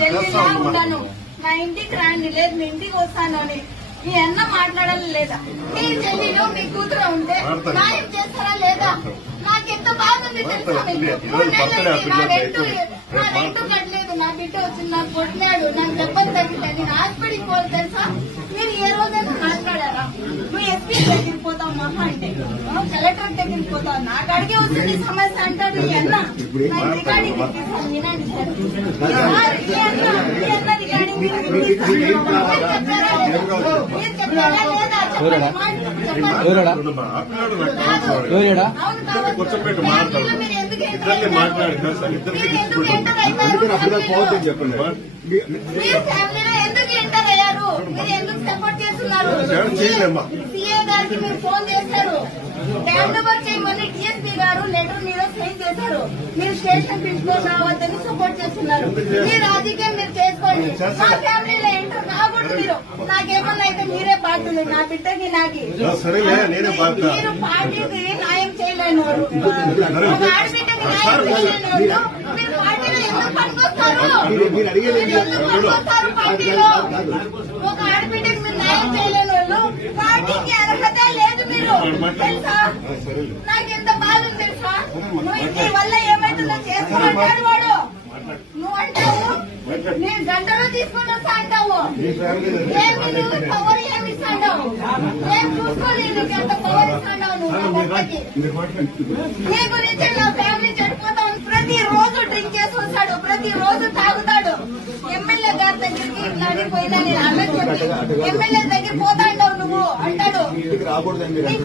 ఢిల్లీలో ఉన్నాను, నా ఇంటికి రాండి, లేదు మీ ఇంటికి వస్తాను అని మీ అన్న మాట్లాడాలి లేదా? మీ చెల్లిలో మీ కూతురు ఉంటే న్యాయం చేస్తారా లేదా? నాకెంత బాగుంది తెలుసా? నా రెంటు కట్టలేదు, నా బిడ్డ వచ్చి నాకు కొట్టినాడు, నాకు దెబ్బలు తగ్గింది, నా హాస్పిటల్కి పోదు తెలుసా? మీరు ఏ రోజైనా మాట్లాడారా? నువ్వు ఎస్పీ దగ్గరికి పోతావు మహా అంటే, కలెక్టర్ దగ్గరికి పోతావు, నాకు అడిగే వస్తుంది సమస్య అంటాడు ఈ అన్న. నాకు రికార్డింగ్ ఇప్పిస్తాను, వినండి సార్. ఈ అన్న రికార్డింగ్ మీరు చెప్పారా లేదా? మీరు ఫ్యామిలీలో ఎందుకు ఎంటర్ అయ్యారు? మీరు ఎందుకు సపోర్ట్ చేస్తున్నారు? సీఏ గారికి మీరు ఫోన్ చేశారు, హ్యాండ్ ఓవర్ చేయమని డిఎస్పీ గారు లెటర్ మీద సైన్ చేశారు. మీరు స్టేషన్ పిలుచుకొని రావద్దని సపోర్ట్ చేస్తున్నారు. మీ రాజకీయం మీరు చేసుకోండి, మా ఫ్యామిలీలో ఎంటర్ కాకూడదు. మీరు నాకేమన్నా అయితే మీరే బాధ్యులు, నా బిడ్డకి నాకి. మీరు పార్టీకి న్యాయం చేయలేని వారు, ఒక ఆడబిడ్డకి న్యాయం చేయలేని వాళ్ళు మీరు పార్టీలో ఎందుకు పనికొస్తారు? పార్టీలో ఒక ఆడబిడ్డకి మీరు న్యాయం చేయలేని వాళ్ళు పార్టీకి అర్హత లేదు. మీరు తెలుసా? నాకెంత బాధ తెలుసా? నీ వల్ల ఏమైతుందో చేసుకోమంటాడు వాడు. నువ్వు అంటావు నేను గంటలో తీసుకొని వస్తా అంటావు, ఏమి పవర్ ఏమి ఇస్తాడావు? ఏం చూసుకోలేదు, నీకు ఎంత పవర్ ఇస్తాడావు నువ్వు? నీ గురించి నా ఫ్యామిలీ చనిపోతాను. ప్రతిరోజు డ్రింక్ చేసి వస్తాడు, ప్రతిరోజు తాగుతాడు. ఎమ్మెల్యే గారి దగ్గరికి ఇట్లా పోయినా నేను అన్నది చెప్పి ఎమ్మెల్యే దగ్గర పోతాండావు నువ్వు అంటాడు.